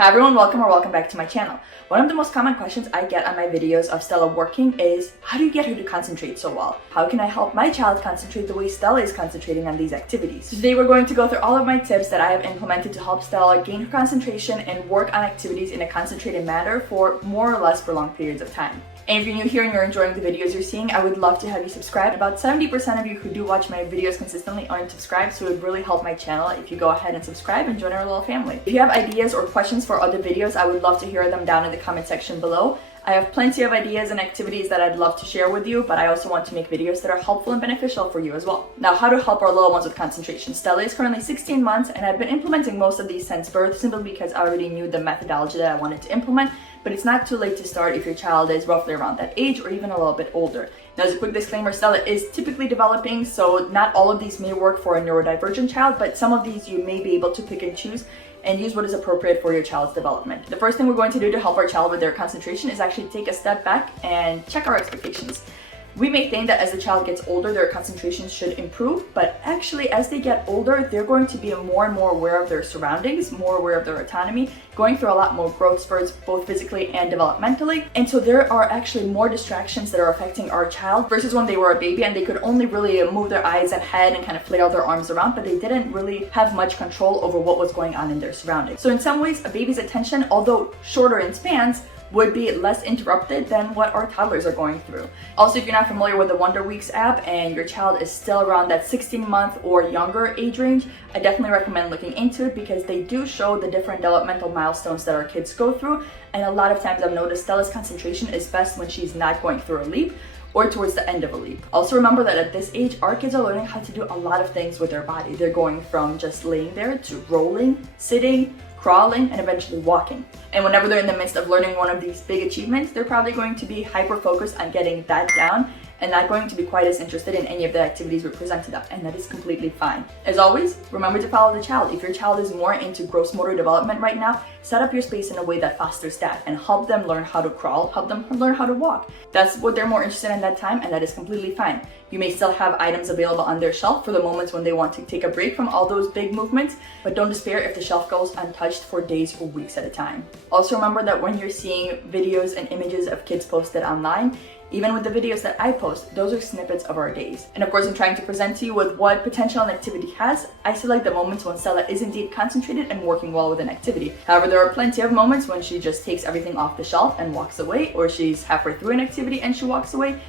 Hi everyone, welcome or welcome back to my channel. One of the most common questions I get on my videos of Stella working is, how do you get her to concentrate so well? How can I help my child concentrate the way Stella is concentrating on these activities? So today we're going to go through all of my tips that I have implemented to help Stella gain her concentration and work on activities in a concentrated manner for more or less prolonged periods of time. And if you're new here and you're enjoying the videos you're seeing, I would love to have you subscribe. About 70% of you who do watch my videos consistently aren't subscribed, so it would really help my channel if you go ahead and subscribe and join our little family. If you have ideas or questions for other videos, I would love to hear them down in the comment section below. I have plenty of ideas and activities that I'd love to share with you, but I also want to make videos that are helpful and beneficial for you as well. Now, how to help our little ones with concentration. Stella is currently 16 months, and I've been implementing most of these since birth simply because I already knew the methodology that I wanted to implement, but it's not too late to start if your child is roughly around that age or even a little bit older. Now, as a quick disclaimer, Stella is typically developing, so not all of these may work for a neurodivergent child, but some of these you may be able to pick and choose and use what is appropriate for your child's development. The first thing we're going to do to help our child with their concentration is actually take a step back and check our expectations. We may think that as the child gets older, their concentration should improve, but actually as they get older, they're going to be more and more aware of their surroundings, more aware of their autonomy, going through a lot more growth spurts, both physically and developmentally. And so there are actually more distractions that are affecting our child versus when they were a baby and they could only really move their eyes and head and kind of flail their arms around, but they didn't really have much control over what was going on in their surroundings. So in some ways, a baby's attention, although shorter in spans, would be less interrupted than what our toddlers are going through. Also, if you're not familiar with the Wonder Weeks app and your child is still around that 16-month or younger age range, I definitely recommend looking into it because they do show the different developmental milestones that our kids go through. And a lot of times I've noticed Stella's concentration is best when she's not going through a leap or towards the end of a leap. Also remember that at this age, our kids are learning how to do a lot of things with their body. They're going from just laying there to rolling, sitting, crawling, and eventually walking. And whenever they're in the midst of learning one of these big achievements, they're probably going to be hyper-focused on getting that down and not going to be quite as interested in any of the activities we presented up, and that is completely fine. As always, remember to follow the child. If your child is more into gross motor development right now, set up your space in a way that fosters that and help them learn how to crawl, help them learn how to walk. That's what they're more interested in that time, and that is completely fine. You may still have items available on their shelf for the moments when they want to take a break from all those big movements, but don't despair if the shelf goes untouched for days or weeks at a time. Also remember that when you're seeing videos and images of kids posted online, even with the videos that I post, those are snippets of our days. And of course, in trying to present to you with what potential an activity has, I select the moments when Stella is indeed concentrated and working well with an activity. However, there are plenty of moments when she just takes everything off the shelf and walks away, or she's halfway through an activity and she walks away.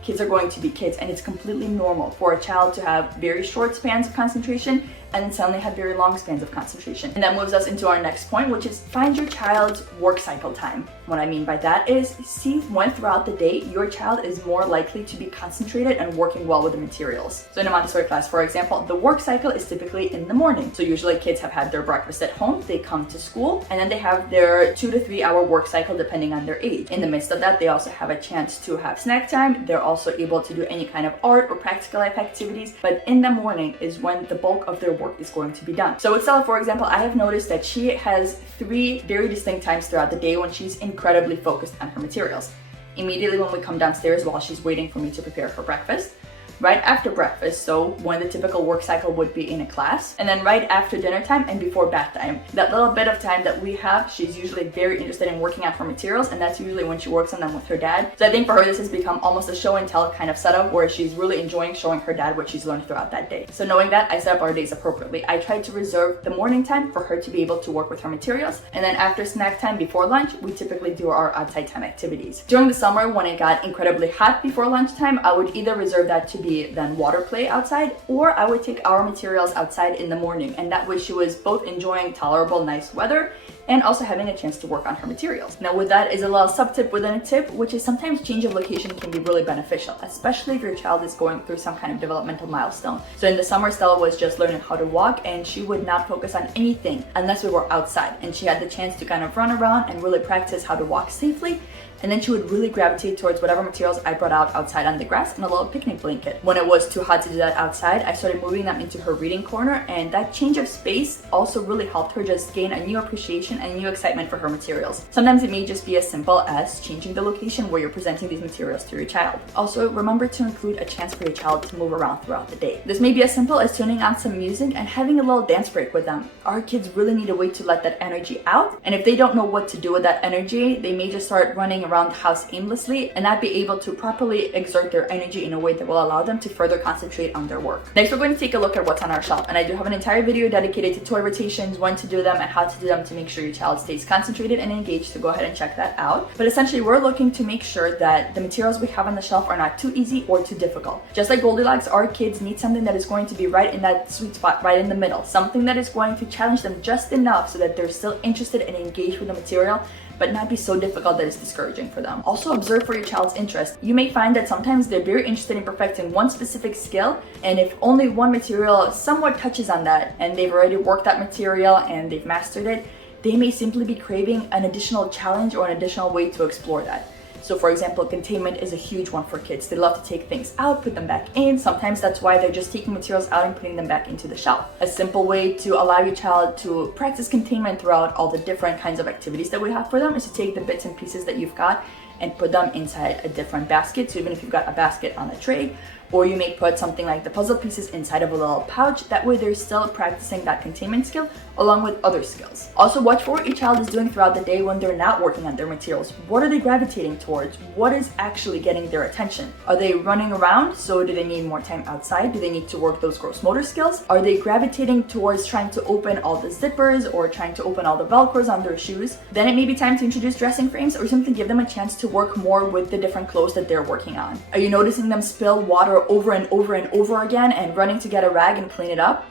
Kids are going to be kids, and it's completely normal for a child to have very short spans of concentration and then suddenly have very long spans of concentration. And that moves us into our next point, which is find your child's work cycle time. What I mean by that is see when throughout the day your child is more likely to be concentrated and working well with the materials. So in a Montessori class, for example, the work cycle is typically in the morning. So usually kids have had their breakfast at home, they come to school, and then they have their 2 to 3 hour work cycle depending on their age. In the midst of that, they also have a chance to have snack time. They're also able to do any kind of art or practical life activities, but in the morning is when the bulk of their work is going to be done. So with Stella, for example, I have noticed that she has 3 very distinct times throughout the day when she's incredibly focused on her materials. Immediately when we come downstairs while she's waiting for me to prepare her breakfast, right after breakfast, so when the typical work cycle would be in a class, and then right after dinner time and before bath time. That little bit of time that we have, she's usually very interested in working on her materials, and that's usually when she works on them with her dad. So I think for her this has become almost a show and tell kind of setup where she's really enjoying showing her dad what she's learned throughout that day. So knowing that, I set up our days appropriately. I try to reserve the morning time for her to be able to work with her materials, and then after snack time before lunch, we typically do our outside time activities. During the summer, when it got incredibly hot before lunchtime, I would either reserve that to be then water play outside, or I would take our materials outside in the morning, and that way she was both enjoying tolerable nice weather and also having a chance to work on her materials. Now with that is a little sub tip within a tip, which is sometimes change of location can be really beneficial, especially if your child is going through some kind of developmental milestone. So in the summer, Stella was just learning how to walk, and she would not focus on anything unless we were outside, and she had the chance to kind of run around and really practice how to walk safely. And then she would really gravitate towards whatever materials I brought out outside on the grass and a little picnic blanket. When it was too hot to do that outside, I started moving them into her reading corner, and that change of space also really helped her just gain a new appreciation motivation and new excitement for her materials. Sometimes it may just be as simple as changing the location where you're presenting these materials to your child. Also, remember to include a chance for your child to move around throughout the day. This may be as simple as tuning on some music and having a little dance break with them. Our kids really need a way to let that energy out, and if they don't know what to do with that energy, they may just start running around the house aimlessly and not be able to properly exert their energy in a way that will allow them to further concentrate on their work. Next, we're going to take a look at what's on our shelf, and I do have an entire video dedicated to toy rotations, when to do them, and how to do them to make sure your child stays concentrated and engaged, so go ahead and check that out. But essentially, we're looking to make sure that the materials we have on the shelf are not too easy or too difficult. Just like Goldilocks, our kids need something that is going to be right in that sweet spot, right in the middle, something that is going to challenge them just enough so that they're still interested and engaged with the material, but not be so difficult that it's discouraging for them. Also, observe for your child's interest. You may find that sometimes they're very interested in perfecting one specific skill, and if only one material somewhat touches on that and they've already worked that material and they've mastered it, they may simply be craving an additional challenge or an additional way to explore that. So for example, containment is a huge one for kids. They love to take things out, put them back in. Sometimes that's why they're just taking materials out and putting them back into the shelf. A simple way to allow your child to practice containment throughout all the different kinds of activities that we have for them is to take the bits and pieces that you've got and put them inside a different basket. So even if you've got a basket on a tray, or you may put something like the puzzle pieces inside of a little pouch. That way they're still practicing that containment skill along with other skills. Also, watch for what your child is doing throughout the day when they're not working on their materials. What are they gravitating towards? What is actually getting their attention? Are they running around? So do they need more time outside? Do they need to work those gross motor skills? Are they gravitating towards trying to open all the zippers or trying to open all the velcros on their shoes? Then it may be time to introduce dressing frames or simply give them a chance to work more with the different clothes that they're working on. Are you noticing them spill water over and over and over again and running to get a rag and clean it up?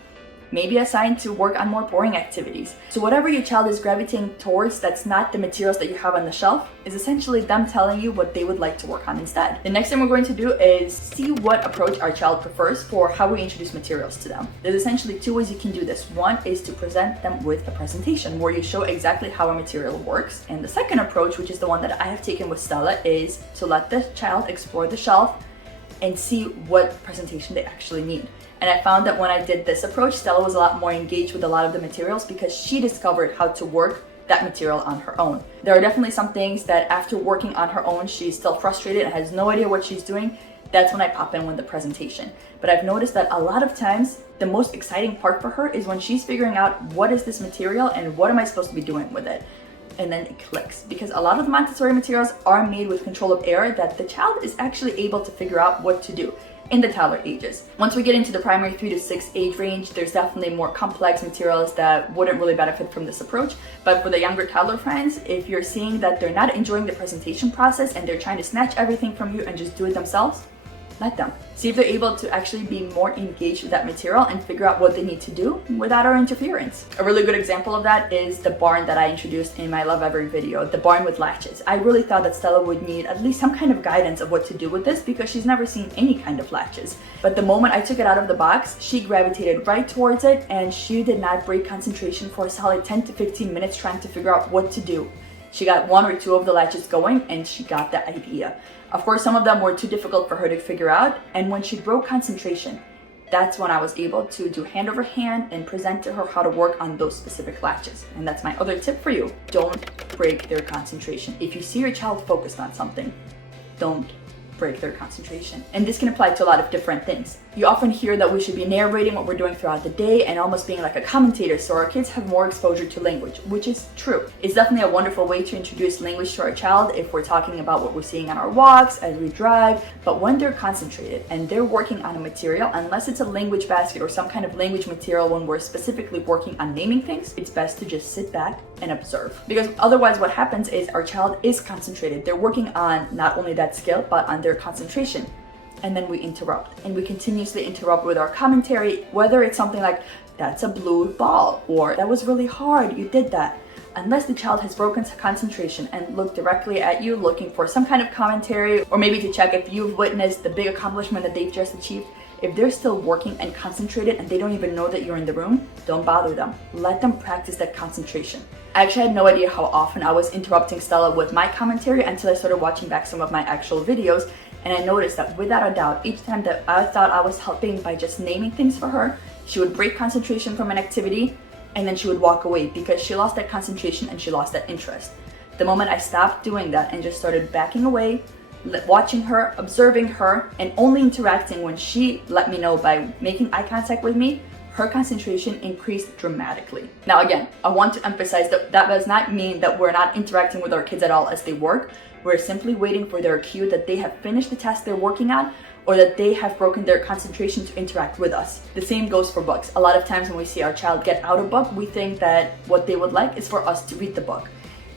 Maybe a sign to work on more boring activities. So whatever your child is gravitating towards that's not the materials that you have on the shelf is essentially them telling you what they would like to work on instead. The next thing we're going to do is see what approach our child prefers for how we introduce materials to them. There's essentially two ways you can do this. One is to present them with a presentation where you show exactly how a material works. And the second approach, which is the one that I have taken with Stella, is to let the child explore the shelf and see what presentation they actually need. And I found that when I did this approach, Stella was a lot more engaged with a lot of the materials because she discovered how to work that material on her own. There are definitely some things that after working on her own, she's still frustrated and has no idea what she's doing. That's when I pop in with the presentation. But I've noticed that a lot of times, the most exciting part for her is when she's figuring out what is this material and what am I supposed to be doing with it. And then it clicks, because a lot of the Montessori materials are made with control of error that the child is actually able to figure out what to do in the toddler ages. Once we get into the primary 3 to 6 age range, there's definitely more complex materials that wouldn't really benefit from this approach. But for the younger toddler friends, if you're seeing that they're not enjoying the presentation process and they're trying to snatch everything from you and just do it themselves, let them. See if they're able to actually be more engaged with that material and figure out what they need to do without our interference. A really good example of that is the barn that I introduced in my Love Every video, the barn with latches. I really thought that Stella would need at least some kind of guidance of what to do with this because she's never seen any kind of latches. But the moment I took it out of the box, she gravitated right towards it and she did not break concentration for a solid 10 to 15 minutes trying to figure out what to do. She got 1 or 2 of the latches going and she got the idea. Of course, some of them were too difficult for her to figure out, and when she broke concentration, that's when I was able to do hand over hand and present to her how to work on those specific latches. And that's my other tip for you. Don't break their concentration. If you see your child focused on something, don't break their concentration. And this can apply to a lot of different things. You often hear that we should be narrating what we're doing throughout the day and almost being like a commentator so our kids have more exposure to language, which is true. It's definitely a wonderful way to introduce language to our child if we're talking about what we're seeing on our walks, as we drive, but when they're concentrated and they're working on a material, unless it's a language basket or some kind of language material when we're specifically working on naming things, it's best to just sit back and observe. Because otherwise what happens is our child is concentrated. They're working on not only that skill, but on their concentration. And then we interrupt. And we continuously interrupt with our commentary, whether it's something like, that's a blue ball, or that was really hard, you did that. Unless the child has broken concentration and looked directly at you, looking for some kind of commentary, or maybe to check if you've witnessed the big accomplishment that they've just achieved, if they're still working and concentrated and they don't even know that you're in the room, don't bother them. Let them practice that concentration. I actually had no idea how often I was interrupting Stella with my commentary until I started watching back some of my actual videos, and I noticed that without a doubt, each time that I thought I was helping by just naming things for her, she would break concentration from an activity and then she would walk away because she lost that concentration and she lost that interest. The moment I stopped doing that and just started backing away, watching her, observing her, and only interacting when she let me know by making eye contact with me, her concentration increased dramatically. Now again, I want to emphasize that that does not mean that we're not interacting with our kids at all as they work. We're simply waiting for their cue that they have finished the task they're working on, or that they have broken their concentration to interact with us. The same goes for books. A lot of times when we see our child get out a book, we think that what they would like is for us to read the book.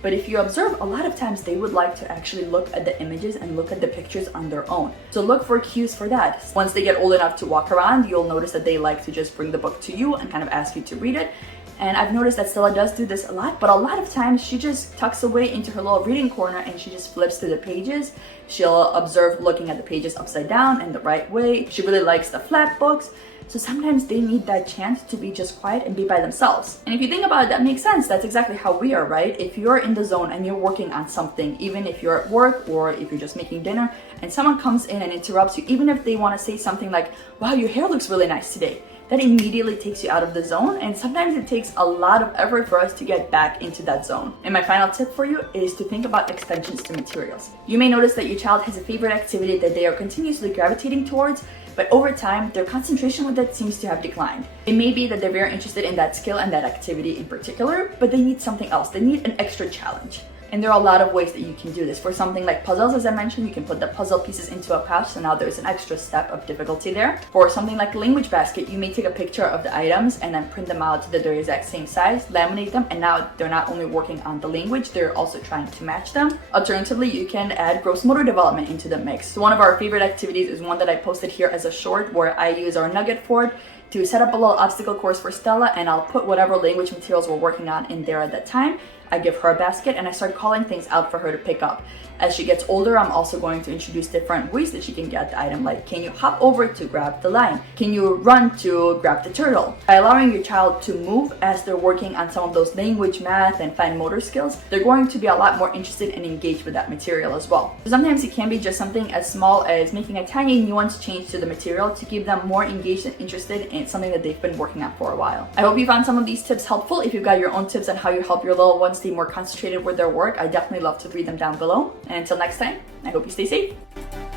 But if you observe, a lot of times they would like to actually look at the images and look at the pictures on their own. So look for cues for that. Once they get old enough to walk around, you'll notice that they like to just bring the book to you and kind of ask you to read it. And I've noticed that Stella does do this a lot, but a lot of times she just tucks away into her little reading corner and she just flips through the pages. She'll observe looking at the pages upside down and the right way. She really likes the flat books. So sometimes they need that chance to be just quiet and be by themselves. And if you think about it, that makes sense. That's exactly how we are, right? If you're in the zone and you're working on something, even if you're at work or if you're just making dinner and someone comes in and interrupts you, even if they want to say something like, wow, your hair looks really nice today, that immediately takes you out of the zone, and sometimes it takes a lot of effort for us to get back into that zone. And my final tip for you is to think about extensions to materials. You may notice that your child has a favorite activity that they are continuously gravitating towards, but over time, their concentration with that seems to have declined. It may be that they're very interested in that skill and that activity in particular, but they need something else. They need an extra challenge. And there are a lot of ways that you can do this. For something like puzzles, as I mentioned, you can put the puzzle pieces into a pouch, so now there's an extra step of difficulty there. For something like language basket, you may take a picture of the items and then print them out to their exact same size, laminate them, and now they're not only working on the language, they're also trying to match them. Alternatively, you can add gross motor development into the mix. So one of our favorite activities is one that I posted here as a short, where I use our Nugget Fort to set up a little obstacle course for Stella, and I'll put whatever language materials we're working on in there at that time. I give her a basket and I start calling things out for her to pick up. As she gets older, I'm also going to introduce different ways that she can get the item, like can you hop over to grab the line? Can you run to grab the turtle? By allowing your child to move as they're working on some of those language, math, and fine motor skills, they're going to be a lot more interested and engaged with that material as well. So sometimes it can be just something as small as making a tiny nuance change to the material to keep them more engaged and interested in something that they've been working on for a while. I hope you found some of these tips helpful. If you've got your own tips on how you help your little ones stay more concentrated with their work, I definitely love to read them down below. And until next time, I hope you stay safe.